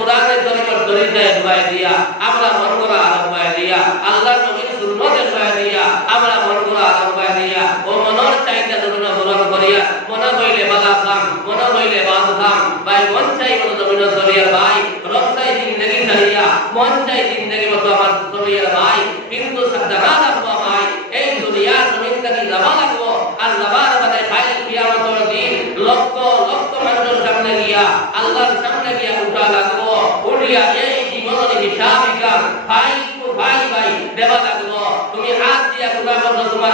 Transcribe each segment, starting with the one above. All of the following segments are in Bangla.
কোরআনের দরকার তরিকায় ডুবাই দিয়া, আমরা মন করা আরম্বাই দিয়া আল্লাহ নবীর সুন্নতে ডুবাই দিয়া, আমরা মন করা আরম্বাই দিয়া, ও মনের চাহিদা জন্য পূরণ করিয়া, মনে হইলে বাধা খাম মনে হইলে বাদ খাম ভাই, মন চাই কোনো জমিন চলিয়া, ভাই, রব চাই জিন্দগি চালিয়া, মন চাই জিন্দগি মতো আমার চলিয়া, ভাই কিন্তু জানা লাগবো এই দুনিয়া জমিন থেকে জামা লাগবো, আর জামার বাদে মানে ভাই কিয়ামতের দিন লক্ষ লক্ষ মানুষের সামনে গিয়া আল্লাহর দুনিয়া এই জীবনের হিসাব বিজ্ঞান ভাই ভাই ভাই দেবতাগুলো তুমি হাত দিয়া গুণা তোমার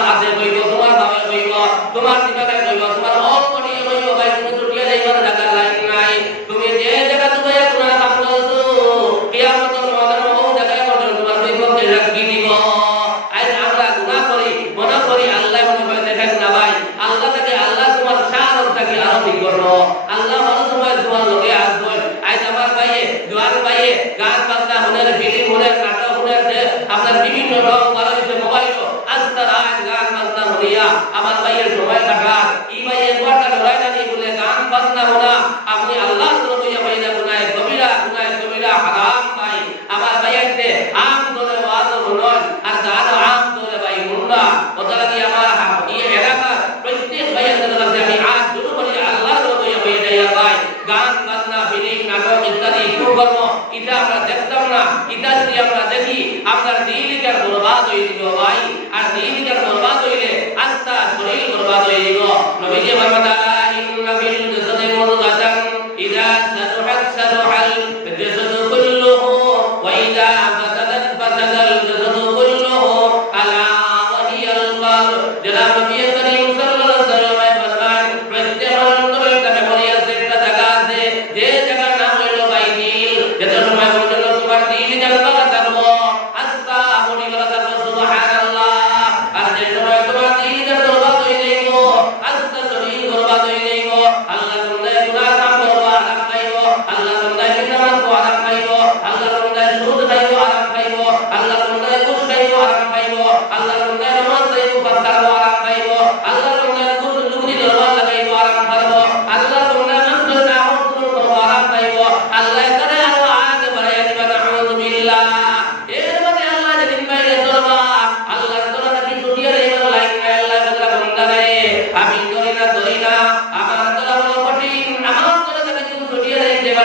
আমার ভাইয়ের সময় থাকা ই ভাইয়ের একবার টাকা রয় না নিয়ে বলে গান বাজনা হোনা আপনি আল্লাহ রবইয়া ভাইরা গুনায় কবিরা গুনায় কবিরা হারাম নাই আমার ভাইয়ের আম ধরে ওয়াজ হলন আর গান আম ধরে ভাই মুন্ডা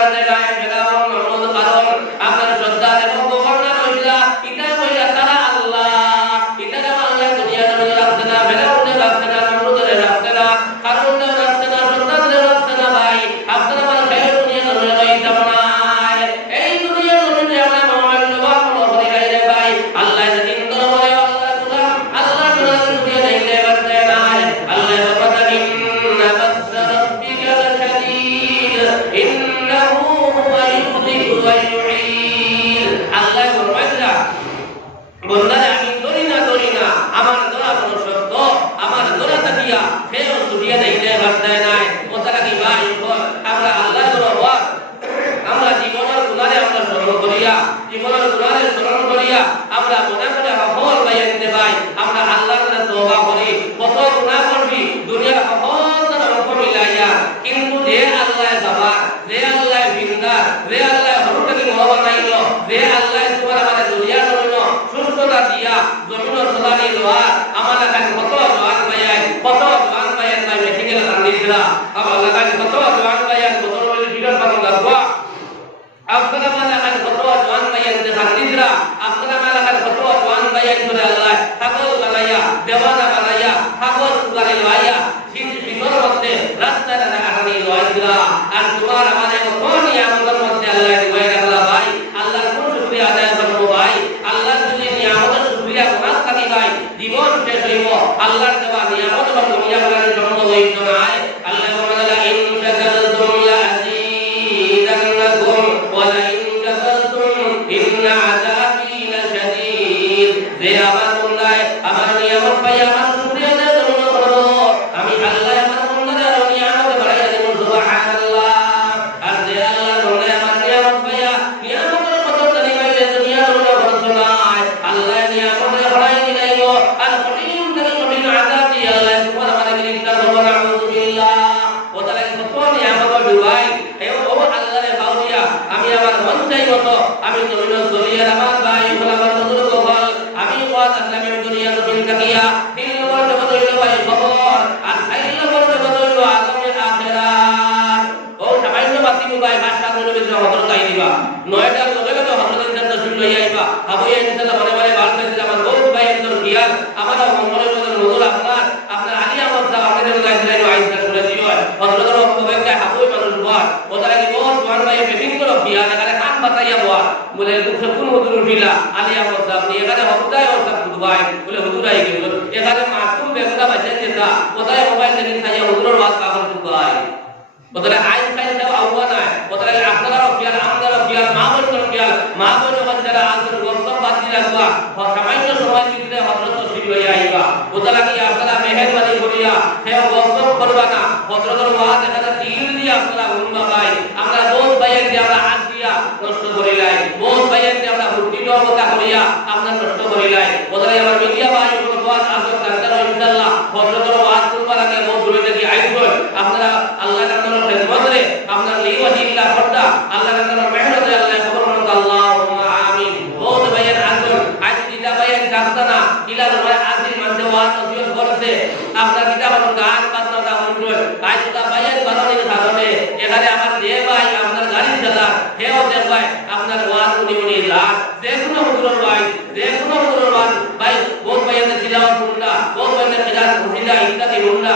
കാരണക്കാരൻ বে আল্লাহ তোমার আমার দুনিয়ার জন্য সুস্থতা দিয়া জমিন সদানি লোয়া আমার কাছে কত জোয়ান পাইয়াই কত জোয়ান পাইয়ার নামে ঠিকে রান্দি দিলা আমার কাছে কত জোয়ান পাইয়ার কত রোজ বিরাট পালন লাগবা আপনারা মানে আমার কত জোয়ান পাইয়ার রান্দি দিলা আপনারা মানে আমার কত জোয়ান পাইয়ার করে আল্লাহ। ঠাকুর বানাইয়া, দেওয়ানা বানাইয়া, ঠাকুর গাড়ি লইয়া সিন্ধুর মধ্যে রাস্তায় আটানি দিলা। আর তোমার জমিন তিন নম্বর জগৎ হইল ভাই খবর আর চার নম্বর জগৎ হইল আগামী আখেরাত। ও সামান্য বাতি মুগাই পাঁচ সাত মিনিটের হজরত আই দিবা? নয়টার লগে লগে হজরত ইনশাআল্লাহ শুন লই আইবা। আবু ইনশাআল্লাহ মনে মনে বার করে আমার বহুত ভাই একজন গিয়াল আমার মঙ্গলের মধ্যে নজর আপনার আপনার আলী আমার সাহেব আমাদের গাইড লাইন আইসা করে দিও হজরতের অপব্যবহার হাবুই মানুষ বল ওটা লাগি বহুত ভাই মিটিং করো এখানে কান বাতাইয়া বল বলে, দুঃখ কোন হুজুর উঠিলা আলী আমার সাহেব নিয়ে এখানে হপ্তায় ওর সাহেব দুবাই। বলে না? আমরা বহুত ভাইয়ের দিয়ে আমরা হাত দিয়া নষ্ট করিলাই। ভাইয়ের দিয়ে আমরা হুটিল অবতা করিয়া আমরা নষ্ট করিলাই। বদলে আমার মিডিয়া ভাই ওয়াজ আসল ডাক্তার ইনশাআল্লাহ হজরতের ওয়াজ করবার আগে বহুত দূরে থেকে আইসবেন আপনারা আল্লাহ তাআলার খেদমত রে আপনার লিওয়া জিল্লা ফড্ডা আল্লাহ তাআলার মেহনত রে আল্লাহ খবর মত আল্লাহুম্মা আমিন বহুত ভাইয়ের আসল আজ দিদা ভাইয়ের ডাক্তানা ইলা ভাই আজিম মাঝে ওয়াজ নসিহত করতে আপনার কিতাব এবং গান বাজনা তা মন্ডল আজ দিদা ভাইয়ের বানানির সাধনে এখানে আমার যে ভাই আপনার গাড়ি চালা হেও দেখ ভাই, আপনার ওয়াজ উনি উনি যান দেখুন হুজুর ভাই, দেখুন হুজুর ভাই। ভাই বহুত ভাইয়ের তিলাওয়াত মুন্ডা বহুত ভাইয়ের কিরাত মুহিদা ইত্যাদি মুন্ডা।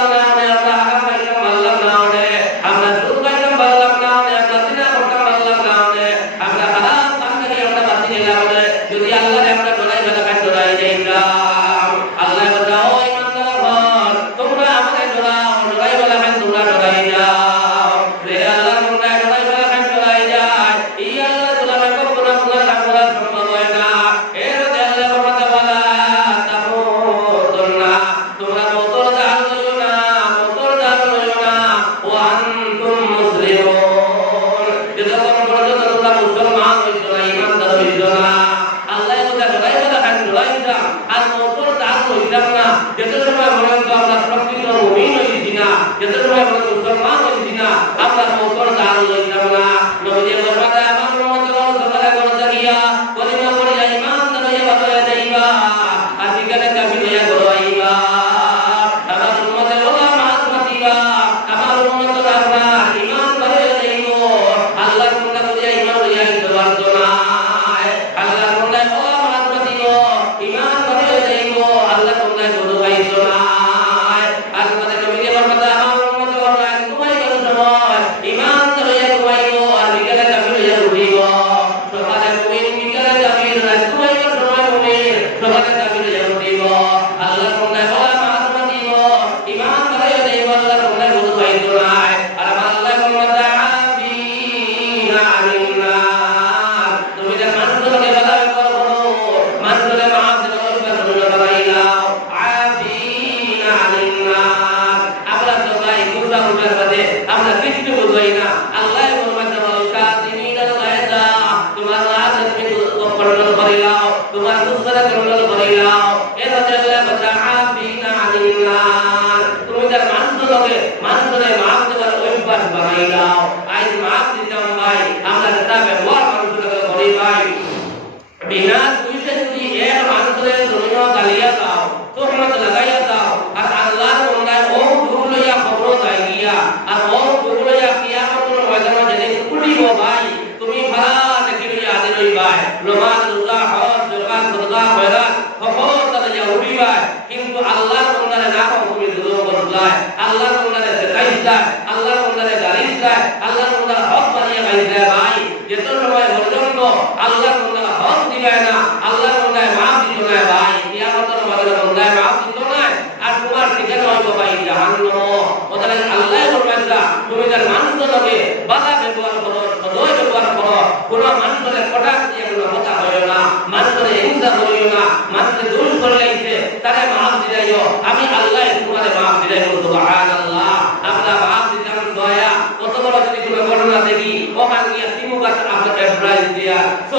হইলাম না যত সময় পর্যন্ত আমরা প্রকৃত মুমিন হইছি না যত সময় পর্যন্ত মুসলমান হইছি না আমরা হবে মানুষের মাফ দেওয়ার অভ্যাস বানাই দাও। আজ মাফ দিতাম ভাই, আমরা নেতা ব্যবহার মানুষের করি ভাই বিনা দুইটা যদি এক মানুষের দুনিয়া গালিয়া দাও, তোহমত লাগাইয়া দাও, আর আল্লাহর বন্দায় ও দূর খবর যাই গিয়া, আর ও দূর লইয়া কিয়ামতের ময়দানে জেনে কুড়িব ভাই, তুমি ভালা নাকি লইয়া আদি লইবাই নমাজ, রোজা, হজ জকাত রোজা খয়রাত সকল তারা উঠিবাই কিন্তু আল্লাহ আল্লাহর মন্দারে হক বানিয়ে গাইস যায় ভাই। যেত সময় পর্যন্ত আল্লাহর মন্দারে হক দিবে না আল্লাহর মন্দারে মাফ দিত না ভাই। কিয়ামতের মাঝে মন্দারে মাফ দিত না আর তোমার ঠিকানা হইব ভাই জাহান্নাম। ওদের আল্লাহ ফরমাইছে তুমি তার মানুষ লগে বাধা ব্যবহার করো, সদয় ব্যবহার করো। কোন মানুষের কটাক দিয়ে কোনো কথা হয় না মানুষের হিংসা করিও না মানুষের দোষ করে লাইছে তারে মাফ দিলাইও। আমি আল্লাহ তোমারে মাফ দিলাই সুবহানাল্লাহ। আমরা মাফ দিতাম দয়া কত বড় যদি